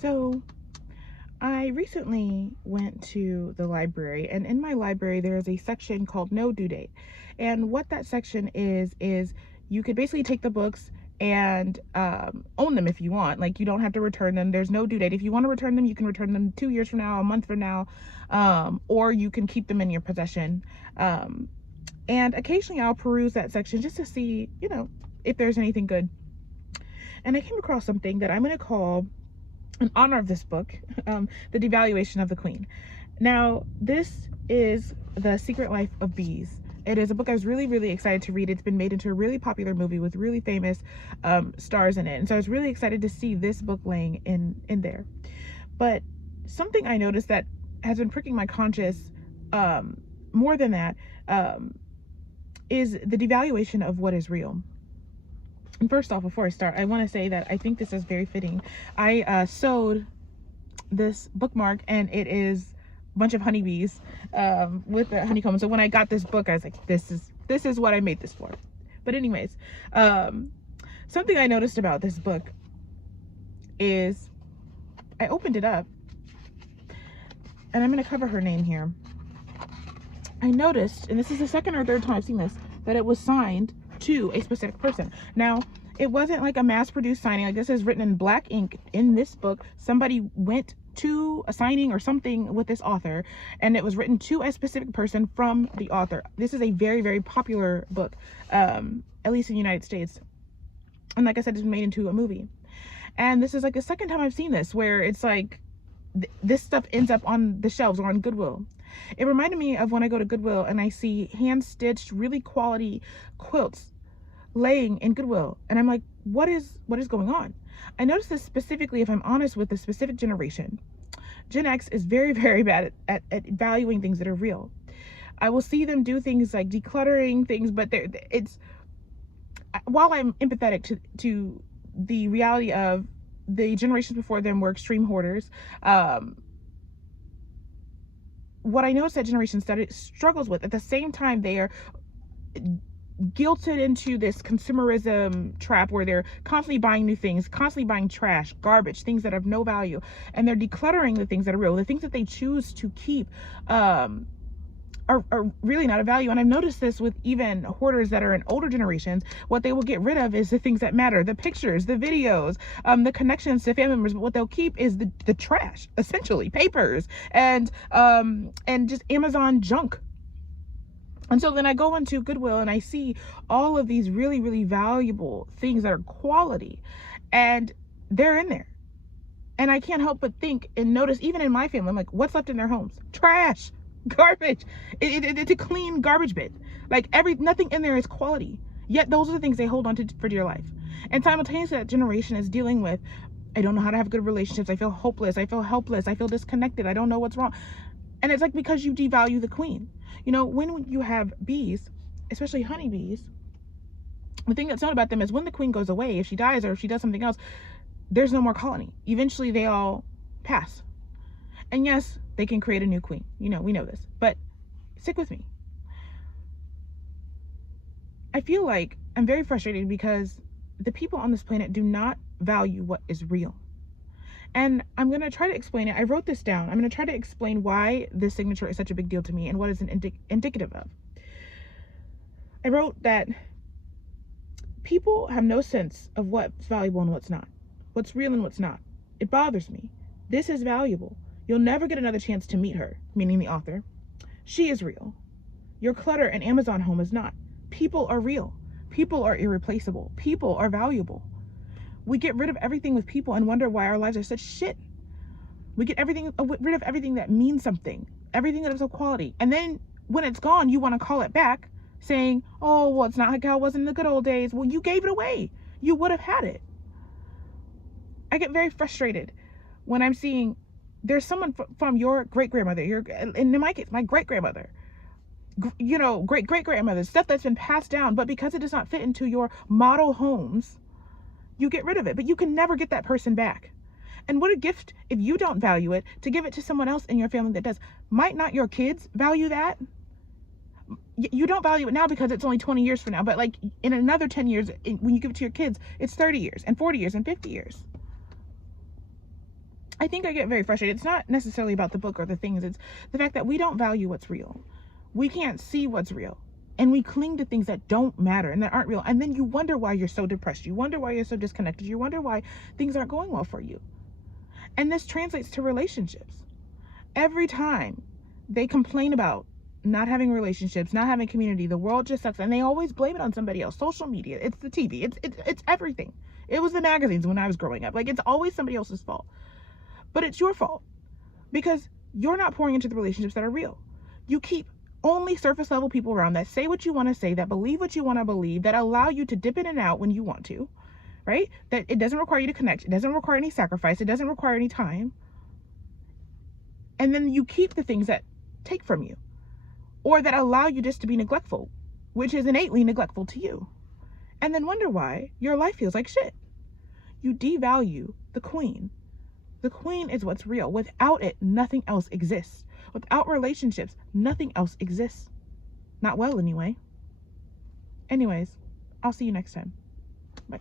So I recently went to the library, and in my library there is a section called No Due Date. And what that section is you could basically take the books and own them if you want. Like, you don't have to return them. There's no due date. If you want to return them, you can return them 2 years from now, a month from now, or you can keep them in your possession. And occasionally I'll peruse that section just to see, if there's anything good. And I came across something that I'm going to call, in honor of this book, The Devaluation of the Queen. Now, this is The Secret Life of Bees. It is a book I was really, really excited to read. It's been made into a really popular movie with really famous stars in it. And so I was really excited to see this book laying in there. But something I noticed that has been pricking my conscience more than that is the devaluation of what is real. And first off, before I start, I want to say that I think this is very fitting. I sewed this bookmark, and it is a bunch of honeybees with the honeycomb. So when I got this book, I was like, this is what I made this for. But anyways, something I noticed about this book is I opened it up, and I'm going to cover her name here. I noticed, and this is the second or third time I've seen this, that it was signed to a specific person. Now, it wasn't like a mass-produced signing. Like, this is written in black ink in this book. Somebody went to a signing or something with this author, and it was written to a specific person from the author. This is a very, very popular book, at least in the United States. And like I said, it's been made into a movie. And this is like the second time I've seen this, where it's like this stuff ends up on the shelves or on Goodwill. It reminded me of when I go to Goodwill and I see hand-stitched, really quality quilts laying in Goodwill, and I'm like, what is going on? I noticed this specifically, if I'm honest, with the specific generation. Gen X is very, very bad at valuing things that are real. I will see them do things like decluttering things, but while I'm empathetic to the reality of the generations before them were extreme hoarders, what I noticed that generation struggles with, at the same time they are guilted into this consumerism trap where they're constantly buying new things, constantly buying trash, garbage, things that have no value, and they're decluttering the things that are real. The things that they choose to keep are really not of value. And I've noticed this with even hoarders that are in older generations. What they will get rid of is the things that matter, the pictures, the videos, the connections to family members. But what they'll keep is the trash, essentially, papers, and just Amazon junk. And so then I go into Goodwill and I see all of these really, really valuable things that are quality, and they're in there. And I can't help but think and notice, even in my family, I'm like, what's left in their homes? Trash, garbage. It's a clean garbage bin. Like, nothing in there is quality. Yet those are the things they hold on to for dear life. And simultaneously, that generation is dealing with, I don't know how to have good relationships. I feel hopeless. I feel helpless. I feel disconnected. I don't know what's wrong. And it's like, because you devalue the queen. When you have bees, especially honeybees, the thing that's known about them is when the queen goes away, if she dies or if she does something else, there's no more colony. Eventually they all pass. And yes, they can create a new queen. We know this. But stick with me. I feel like I'm very frustrated because the people on this planet do not value what is real. And I'm going to try to explain it. I wrote this down. I'm going to try to explain why this signature is such a big deal to me and what is indicative of. I wrote that people have no sense of what's valuable and what's not, what's real and what's not. It bothers me. This is valuable. You'll never get another chance to meet her, meaning the author. She is real. Your clutter and Amazon home is not. People are real. People are irreplaceable. People are valuable. We get rid of everything with people and wonder why our lives are such shit. We get rid of everything that means something, everything that is of quality. And then when it's gone, you want to call it back saying, oh, well, it's not like how it was in the good old days. Well, you gave it away. You would have had it. I get very frustrated when I'm seeing there's someone from your great-grandmother, in my case, my great-grandmother, great-great-grandmother, stuff that's been passed down, but because it does not fit into your model homes, you get rid of it, but you can never get that person back. And what a gift, if you don't value it, to give it to someone else in your family that does. Might not your kids value that? You don't value it now because it's only 20 years from now, but like in another 10 years, when you give it to your kids, it's 30 years and 40 years and 50 years. I think I get very frustrated. It's not necessarily about the book or the things. It's the fact that we don't value what's real. We can't see what's real. And we cling to things that don't matter and that aren't real. And then you wonder why you're so depressed. You wonder why you're so disconnected. You wonder why things aren't going well for you. And this translates to relationships. Every time they complain about not having relationships, not having community, the world just sucks, and they always blame it on somebody else. Social media, it's the TV, it's everything. It was the magazines when I was growing up. Like, it's always somebody else's fault. But it's your fault because you're not pouring into the relationships that are real. You keep only surface level people around that say what you want to say, that believe what you want to believe, that allow you to dip in and out when you want to, right? That it doesn't require you to connect. It doesn't require any sacrifice. It doesn't require any time. And then you keep the things that take from you or that allow you just to be neglectful, which is innately neglectful to you. And then wonder why your life feels like shit. You devalue the queen. The queen is what's real. Without it, nothing else exists. Without relationships, nothing else exists. Not well, anyway. Anyways, I'll see you next time. Bye.